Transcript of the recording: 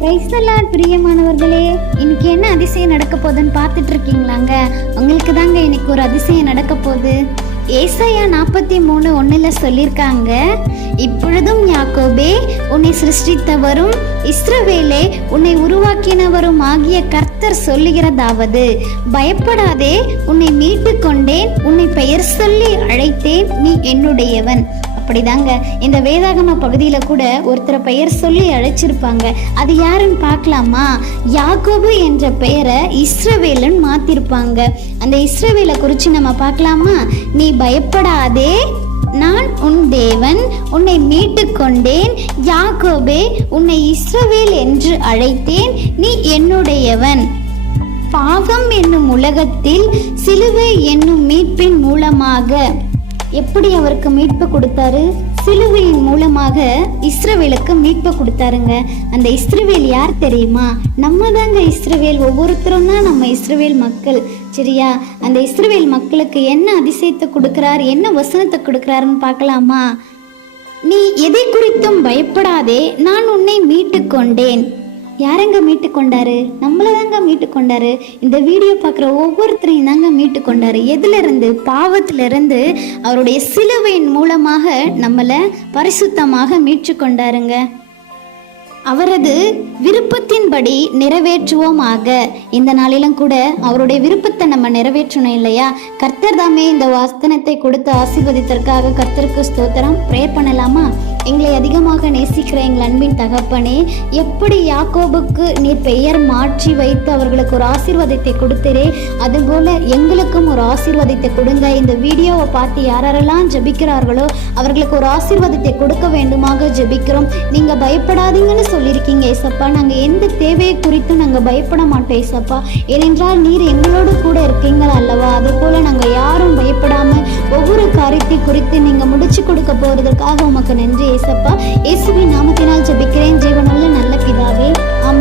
Praise the Lord பிரியமானவர்களே, இன்னைக்கு என்ன அதிசயம் நடக்க போகுதுன்னு பார்த்துட்டு இருக்கீங்களாங்க? உங்களுக்கு தாங்க இன்னைக்கு ஒரு அதிசயம் நடக்க போகுது. ஏசாயா 43:1 சொல்லியிருக்காங்க, இப்பொழுதும் யாக்கோபே உன்னை சிருஷ்டித்தவரும் இஸ்ரவேலே உன்னை உருவாக்கினவரும் ஆகிய கர்த்தர் சொல்லுகிறதாவது, பயப்படாதே, உன்னை மீட்டு கொண்டேன், உன்னை பெயர் சொல்லி அழைத்தேன், நீ என்னுடையவன். அப்படிதாங்க இந்த வேதாகம பகுதியில கூட ஒருத்தரை பெயர் சொல்லி அழைச்சிருப்பாங்க. அது யாருன்னு பார்க்கலாமா? யாக்கோபு என்ற பெயரை இஸ்ரவேலன்னு மாத்திருப்பாங்க. அந்த இஸ்ரவேலை குறித்து நம்ம பார்க்கலாமா? நீ பயப்படாதே, நான் உன் தேவன், உன்னை மீட்டு கொண்டேன், யாக்கோபே உன்னை இஸ்ரவேல் என்று அழைத்தேன், நீ என்னுடையவன். பாவம் என்னும் உலகத்தில் சிலுவை என்னும் மீட்பின் மூலமாக எப்படி அவருக்கு மீட்பு கொடுத்தாரு? சிலுவையின் மூலமாக இஸ்ரவேலுக்கு மீட்பு கொடுத்தாருங்க. அந்த இஸ்ரவேல் யார் தெரியுமா? நம்ம தாங்க இஸ்ரவேல். ஒவ்வொருத்தரும் தான் நம்ம இஸ்ரவேல் மக்கள், சரியா? அந்த இஸ்ரவேல் மக்களுக்கு என்ன அதிசயத்தை கொடுக்கிறார், என்ன வசனத்தை கொடுக்கிறாருன்னு பார்க்கலாமா? நீ எதை குறித்தும் பயப்படாதே, நான் உன்னை மீட்டு கொண்டேன். யாரங்க மீட்டு கொண்டாரு? நம்மள தாங்க மீட்டு கொண்டாரு. இந்த வீடியோ பார்க்குற ஒவ்வொருத்தரையும் தாங்க மீட்டு கொண்டாரு. எதிலிருந்து? பாவத்திலிருந்து அவருடைய சிலுவையின் மூலமாக நம்மளை பரிசுத்தமாக மீட்டு கொண்டாருங்க. அவரது விருப்பத்தின்படி நிறைவேற்றுவோமாக. இந்த நாளிலும் கூட அவருடைய விருப்பத்தை நம்ம நிறைவேற்றணும் இல்லையா? கர்த்தர் தாமே இந்த வசனத்தை கொடுத்து ஆசீர்வதித்தற்காக கர்த்தருக்கு ஸ்தோத்திரம். ப்ரேயர் பண்ணலாமா? எங்களை அதிகமாக நேசிக்கிற எங்கள் அன்பின் தகப்பனே, எப்படி யாக்கோபுக்கு நீர் பெயர் மாற்றி வைத்து அவர்களுக்கு ஒரு ஆசீர்வாதத்தை கொடுத்தீரே, அதுபோல எங்களுக்கும் ஒரு ஆசீர்வாதத்தை கொடுங்க. இந்த வீடியோவை பார்த்து யாரெல்லாம் ஜெபிக்கிறார்களோ அவர்களுக்கு ஒரு ஆசீர்வாதத்தை கொடுக்க வேண்டுமாக ஜெபிக்கிறோம். நீங்க பயப்படாதீங்கன்னு சொல்லியிருக்கீங்க ஏசப்பா. நாங்கள் எந்த தேவையை குறித்தும் நாங்கள் பயப்பட மாட்டோம் ஏசப்பா. ஏனென்றால் நீர் எங்களோடு கூட இருக்கீங்களா அல்லவா? அது போல நாங்கள் யாரும் பயப்படாம ஒவ்வொரு காரியத்தை குறித்து நீங்க முடிச்சு கொடுக்க போறதுக்காக உமக்கு நன்றி ஏசப்பா. இயேசுவின் நாமத்தினால் ஜெபிக்கிறேன் ஜீவனுள்ள நல்ல பிதாவே, ஆமென்.